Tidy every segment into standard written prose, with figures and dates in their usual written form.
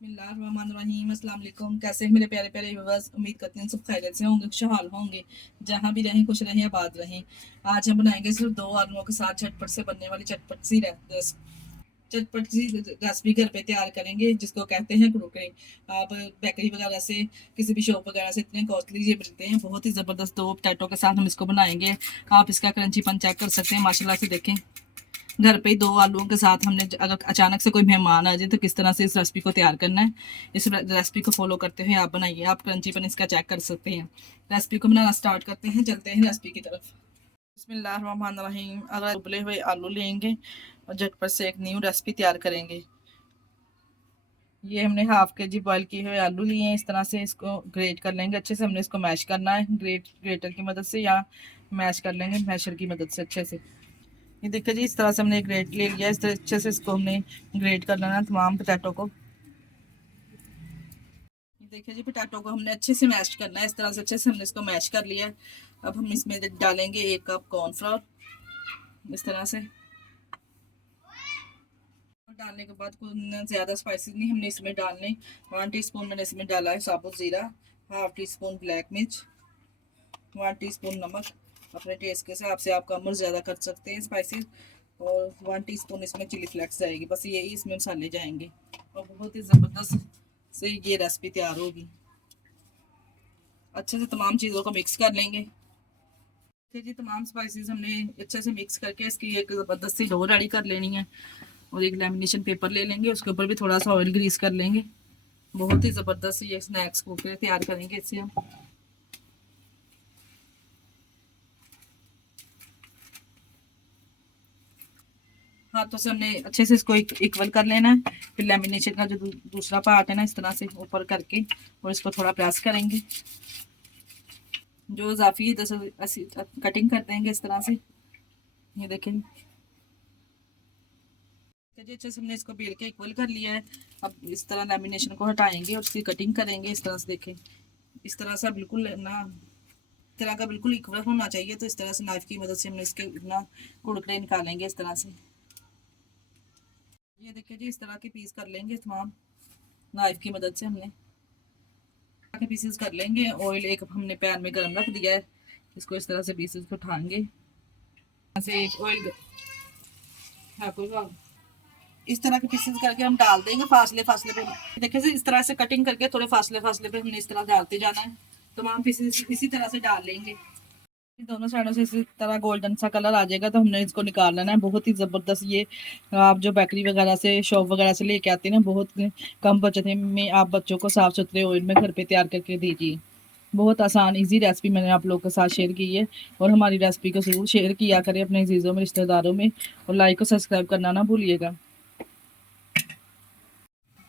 बिस्मिल्लाहिर्रहमानिर्रहीम। अस्सलाम वालेकुम। कैसे हैं मेरे प्यारे प्यारे व्यूअर्स? उम्मीद करते हैं सब खैरियत से होंगे, खुशहाल होंगे, जहाँ भी रहें खुश रहें, आबाद रहें। आज हम बनाएंगे सिर्फ दो आलूओं के साथ झटपट से बनने वाली चटपट सी रेसिपी घर पे तैयार करेंगे, जिसको कहते हैं कुरकुरे। आप बेकरी वगैरह से, किसी भी शॉप वगैरह से इतने कॉस्टली ये मिलते हैं। बहुत ही ज़बरदस्त दो पोटैटो के साथ हम इसको बनाएंगे। आप इसका क्रंचीपन चेक कर सकते हैं, माशाल्लाह से देखें। घर पे ही दो आलूओं के साथ हमने अगर अचानक से कोई मेहमान आ जाए तो किस तरह से इस रेसिपी को तैयार करना है, इस रेसिपी को फॉलो करते हुए आप बनाइए। आप क्रंचीपन इसका चेक कर सकते हैं। रेसिपी को बनाना स्टार्ट करते हैं, चलते हैं रेसिपी की तरफ। बिस्मिल्लाहिर्रहमानिर्रहीम। अगर उबले हुए आलू लेंगे और झटपट से एक न्यू रेसिपी तैयार करेंगे। ये हमने हाफ के जी बॉयल किए हुए आलू लिए हैं। इस तरह से इसको ग्रेट कर लेंगे अच्छे से। हमने इसको मैश करना है ग्रेटर की मदद से, या मैश कर लेंगे मैशर की मदद से अच्छे से। ये देखिए जी, इस तरह से हमने ग्रेट ले लिया। इस तरह अच्छे से इसको हमने ग्रेट कर लेना तमाम पोटैटो को। ये देखिए जी, पोटैटो को हमने अच्छे से मैश करना है। इस तरह से अच्छे से हमने इसको मैश कर लिया है। अब हम इसमें डालेंगे 1 कप कॉर्नफ्लोर। इस तरह से डालने के बाद कुछ ज़्यादा स्पाइसी नहीं हमने इसमें डालने। 1 टीस्पून मैंने इसमें डाला है साबुत ज़ीरा, हाफ टी स्पून ब्लैक मिर्च, 1 टीस्पून नमक। अपने टेस्ट के हिसाब से आप कम और ज़्यादा कर सकते हैं स्पाइसी। और 1 टीस्पून इसमें चिली फ्लेक्स जाएगी। बस यही इसमें मसाले जाएंगे और बहुत ही ज़बरदस्त से ये रेसिपी तैयार होगी। अच्छे से तमाम चीज़ों को मिक्स कर लेंगे। ठीक जी, तमाम स्पाइसेस हमने अच्छे से मिक्स करके इसकी एक ज़बरदस्त सी डो रेडी कर लेनी है। और एक लेमिनेशन पेपर ले लेंगे, उसके ऊपर भी थोड़ा सा ऑयल ग्रीस कर लेंगे। बहुत ही ज़बरदस्त ये स्नैक्स को तैयार करेंगे इससे हम। हाथों से हमने अच्छे से इसको इक्वल कर लेना है। फिर लेमिनेशन का जो दूसरा पार्ट है ना, इस तरह से ऊपर करके और इसको थोड़ा प्रेस करेंगे। जो इजाफी कटिंग कर देंगे इस तरह से। ये देखें जी, अच्छे से हमने इसको बेल के इक्वल कर लिया है। अब इस तरह लेमिनेशन को हटाएंगे और इसकी कटिंग करेंगे इस तरह से। देखें इस तरह से बिल्कुल ना, तरह का बिल्कुल इक्वल होना चाहिए। तो इस तरह से नाइफ की मदद से हमने इसके ना कुरकुरे निकालेंगे इस तरह से। ये देखिए जी, इस तरह के पीस कर लेंगे तमाम नाइफ की मदद से। हमने के पीसेस कर लेंगे। ऑयल एक हमने पैन में गर्म रख दिया है। इसको इस तरह से पीसेस को उठाएंगे ऐसे ऑयल। हाँ, इस तरह के पीसेस करके हम डाल देंगे फासले फासले पे। देखिए जी, इस तरह से कटिंग करके थोड़े फासले फासले पे हमने इस तरह डालते जाना है। तमाम पीसेस इसी तरह से डाल लेंगे। दोनों साइडों से इसी तरह गोल्डन सा कलर आ जाएगा तो हमने इसको निकाल लेना है। बहुत ही ज़बरदस्त ये आप जो बेकरी वगैरह से, शॉप वगैरह से लेके आते हैं ना, बहुत कम बचत में आप बच्चों को साफ़ सुथरे ऑयल में घर पे तैयार करके दीजिए। बहुत आसान इजी रेसिपी मैंने आप लोगों के साथ शेयर की है। और हमारी रेसिपी को ज़रूर शेयर किया करें अपने अजीज़ों में, रिश्तेदारों में। और लाइक और सब्सक्राइब करना ना भूलिएगा।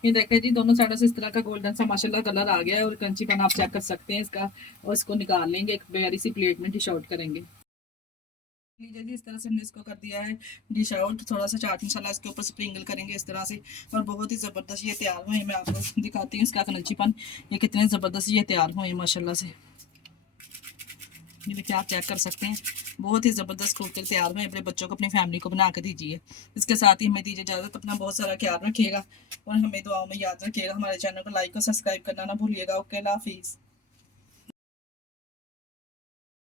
ये देखिए जी, दोनों साइडों से इस तरह का गोल्डन सा माशाल्लाह कलर आ गया है और क्रंचीपन आप चेक कर सकते हैं इसका। और इसको निकाल लेंगे, एक प्यारी सी प्लेट में डिश आउट करेंगे। लीजिए जी, इस तरह से हमने इसको कर दिया है डिश आउट। थोड़ा सा चाट मसाला इसके ऊपर स्प्रिंकल करेंगे इस तरह से। और बहुत ही ज़बरदस्त ये तैयार हुए। मैं आपको दिखाती हूँ इसका क्रंचीपन, ये कितने ज़बरदस्त ये तैयार हुए माशाल्लाह से। ये देखिए, आप चेक कर सकते हैं। बहुत ही ज़बरदस्त कुरकुरे तैयार हुए। अपने बच्चों को, अपनी फैमिली को बना कर दीजिए। इसके साथ ही हमें दीजिए इजाज़त। अपना बहुत सारा ख्याल रखिएगा और हमें दुआओं में याद रखिएगा। हमारे चैनल को लाइक और सब्सक्राइब करना ना भूलिएगा। ओके, अल्लाह हाफिज़।